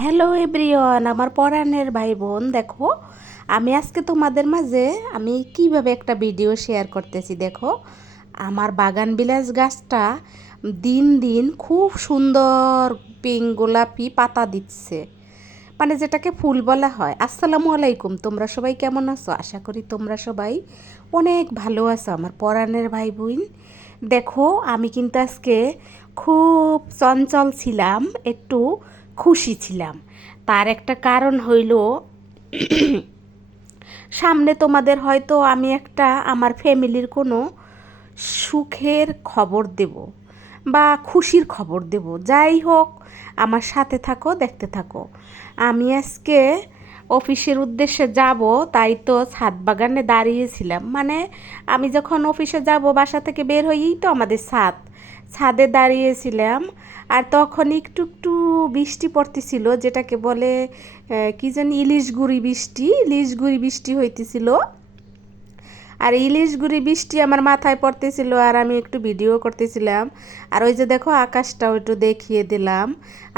Hello everyone, আমার পরাণের ভাই বোন, দেখো আমি আজকে তোমাদের মাঝে আমি কিভাবে একটা ভিডিও শেয়ার করতেছি। দেখো আমার বাগান বিলাস গাছটা দিন দিন খুব সুন্দর পিঙ্ক গোলাপি পাতা দিচ্ছে, মানে যেটাকে ফুল বলা হয়। আসসালামু আলাইকুম, তোমরা সবাই কেমন আছো? আশা করি তোমরা সবাই অনেক ভালো আছো আমার পরাণের ভাই বোন। দেখো আমি কিন্তু আজকে খুব চঞ্চল ছিলাম, একটু খুশি ছিলাম। তার একটা কারণ হইল, সামনে তোমাদের হয়তো আমি একটা আমার ফ্যামিলির কোনো সুখের খবর দেব বা খুশির খবর দেব। যাই হোক, আমার সাথে থাকো, দেখতে থাকো। আমি আজকে অফিসের উদ্দেশ্যে যাব, তাই তো ছাদ বাগানে দাঁড়িয়েছিলাম। মানে আমি যখন অফিসে যাব বাসা থেকে বের হয়েই তো আমাদের ছাদে দাঁড়িয়েছিলাম। আর তখন একটু একটু বৃষ্টি পড়তেছিল, যেটাকে বলে কি জানি ইলিশ গুঁড়ি বৃষ্টি হইতেছিল। আর ইলিশ গুঁড়ি বৃষ্টি আমার মাথায় পড়তেছিল, আর আমি একটু ভিডিও করতেছিলাম। আর ওই যে দেখো আকাশটাও একটু দেখিয়ে দিলাম,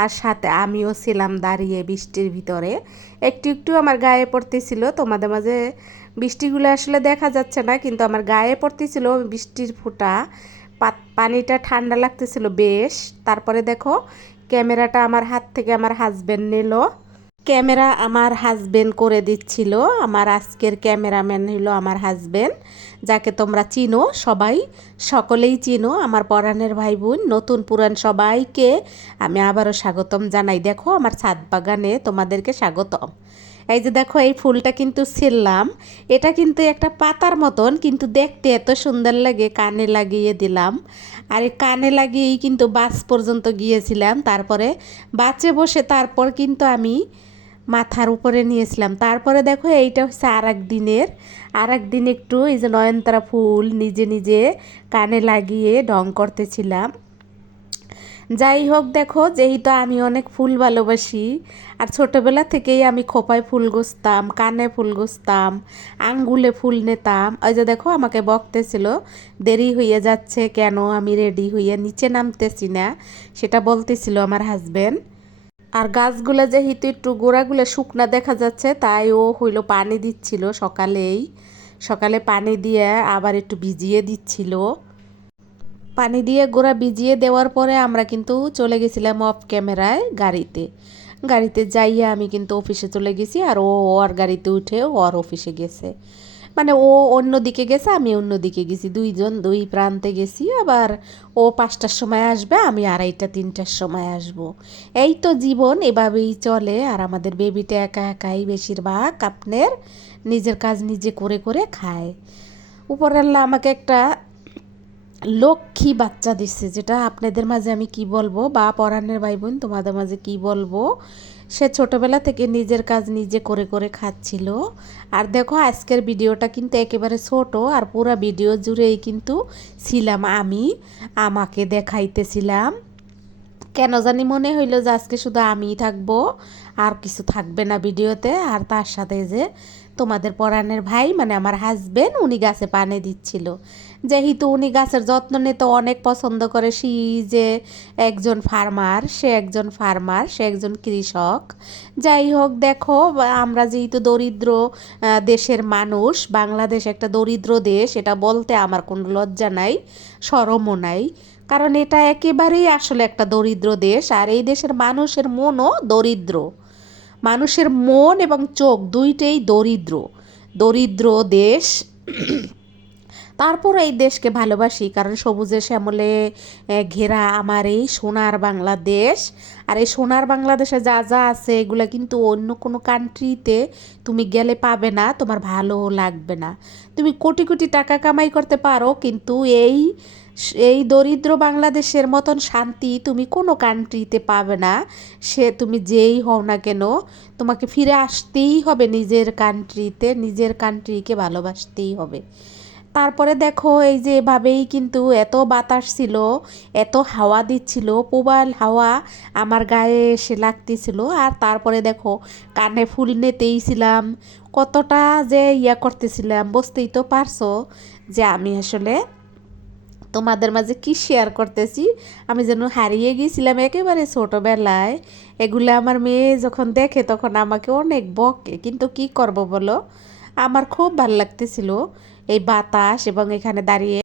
আর সাথে আমিও ছিলাম দাঁড়িয়ে বৃষ্টির ভিতরে। একটু একটু আমার গায়ে পড়তেছিল, তোমাদের মাঝে বৃষ্টিগুলো আসলে দেখা যাচ্ছে না, কিন্তু আমার গায়ে পড়তেছিল বৃষ্টির ফোঁটা। পানিটা ঠান্ডা লাগতেছিল বেশ। তারপরে দেখো ক্যামেরাটা আমার হাত থেকে আমার হাজবেন্ড নিল। ক্যামেরা আমার হাজবেন্ড করে দিচ্ছিল। আমার আজকের ক্যামেরাম্যান হলো আমার হাজবেন্ড, যাকে তোমরা চিনো, সবাই সকলেই চিনো আমার পরাণের ভাই বোন। নতুন পুরান সবাইকে আমি আবারও স্বাগতম জানাই। দেখো আমার ছাদ বাগানে তোমাদেরকে স্বাগতম। এই যে দেখো এই ফুলটা কিন্তু ছিললাম, এটা কিন্তু একটা পাতার মতন, কিন্তু দেখতে এত সুন্দর লাগে, কানে লাগিয়ে দিলাম। আর এই কানে লাগিয়েই কিন্তু বাস পর্যন্ত গিয়েছিলাম। তারপরে বাসে বসে তারপর কিন্তু আমি মাথার উপরে নিয়েছিলাম। তারপরে দেখো এইটা হচ্ছে আর একদিন একটু এই যে নয়নতারা ফুল নিজে নিজে কানে লাগিয়ে ঢং করতেছিলাম। যাই হোক, দেখো যেহেতু আমি অনেক ফুল ভালোবাসি, আর ছোটোবেলা থেকেই আমি খোপায় ফুল গুছতাম, কানে ফুল গুছতাম, আঙ্গুলে ফুল নিতাম। ওই যে দেখো আমাকে বকতেছিল দেরি হয়ে যাচ্ছে কেন, আমি রেডি হইয়া নিচে নামতেছি না, সেটা বলতেছিল আমার হাজবেন্ড। আর গাছগুলো যেহেতু একটু গোড়াগুলো শুকনা দেখা যাচ্ছে, তাই ও হইল পানি দিচ্ছিল সকালে পানি দিয়ে আবার একটু ভিজিয়ে দিচ্ছিল। পানি দিয়ে গোড়া ভিজিয়ে দেওয়ার পরে আমরা কিন্তু চলে গেছিলাম অফ ক্যামেরায় গাড়িতে যাইয়া আমি কিন্তু অফিসে চলে গেছি। আর ও ওর গাড়িতে উঠে ওর অফিসে গেছে। মানে ও অন্য দিকে গেছে, আমি অন্য দিকে গেছি, দুইজন দুই প্রান্তে গেছি। আবার ও 5টার সময় আসবে, আমি 2:30-3টার সময় আসব। এই তো জীবন এভাবেই চলে। আর আমাদের বেবিটা একা একাই বেশিরভাগ আপনার নিজের কাজ নিজে করে করে খায়। উপরাল্লাহ আমাকে একটা লক্ষ্মী বাচ্চা দিচ্ছে, যেটা আপনাদের মাঝে আমি কি বলবো, বা পরাণের ভাই বোন তোমাদের মাঝে কি বলবো। সে ছোটবেলা থেকে নিজের কাজ নিজে করে করে খাচ্ছিল। আর দেখো আজকের ভিডিওটা কিন্তু একেবারে ছোট, আর পুরো ভিডিও জুড়েই কিন্তু ছিলাম আমি, আমাকে দেখাইতেছিলাম। কেন জানি মনে হইলো যে আজকে শুধু আমিই থাকবো, আর কিছু থাকবে না ভিডিওতে। আর তার সাথে যে তোমাদের পরাণের ভাই মানে আমার হাজবেন্ড, উনি গাছে পানি দিচ্ছিল। যেহেতু উনি গাছের যত্ন নিতে অনেক পছন্দ করে, যে সে একজন কৃষক। যাই হোক, দেখো আমরা যেহেতু দরিদ্র দেশের মানুষ, বাংলাদেশ একটা দরিদ্র দেশ, এটা বলতে আমার কোনো লজ্জা নাই, শরমও নাই। কারণ এটা একেবারেই আসলে একটা দরিদ্র দেশ। আর এই দেশের মানুষের মনও দরিদ্র, মানুষের মন এবং চোখ দুইটাই দরিদ্র, দরিদ্র দেশ। তারপর এই দেশকে ভালোবাসি, কারণ সবুজে শ্যামলে ঘেরা আমার এই সোনার বাংলাদেশ। আর এই সোনার বাংলাদেশে যা যা আছে এগুলো কিন্তু অন্য কোনো কান্ট্রিতে তুমি গেলে পাবে না, তোমার ভালো লাগবে না। তুমি কোটি কোটি টাকা কামাই করতে পারো, কিন্তু এই এই দরিদ্র বাংলাদেশের মতন শান্তি তুমি কোনো কান্ট্রিতে পাবে না। সে তুমি যেই হও না কেন, তোমাকে ফিরে আসতেই হবে নিজের কান্ট্রিতে, নিজের কান্ট্রিকে ভালোবাসতেই হবে। তারপরে দেখো এই যে এভাবেই কিন্তু এত বাতাস ছিল, এত হাওয়া দিচ্ছিল, প্রবল হাওয়া আমার গায়ে এসে লাগতেছিল। আর তারপরে দেখো কানে ফুল নিতেইছিলাম, কতটা যে করতেছিলাম, বুঝতেই তো পারছো যে আমি আসলে তোমাদের মাঝে কি শেয়ার করতেছি আমি যেন হারিয়ে গিয়েছিলাম একেবারে ছোটোবেলায়। এগুলো আমার মেয়ে যখন দেখে তখন আমাকে অনেক বকে, কিন্তু কি করব বলো, আমার খুব ভালো লাগতেছিল এই বাতাস এবং এখানে দাঁড়িয়ে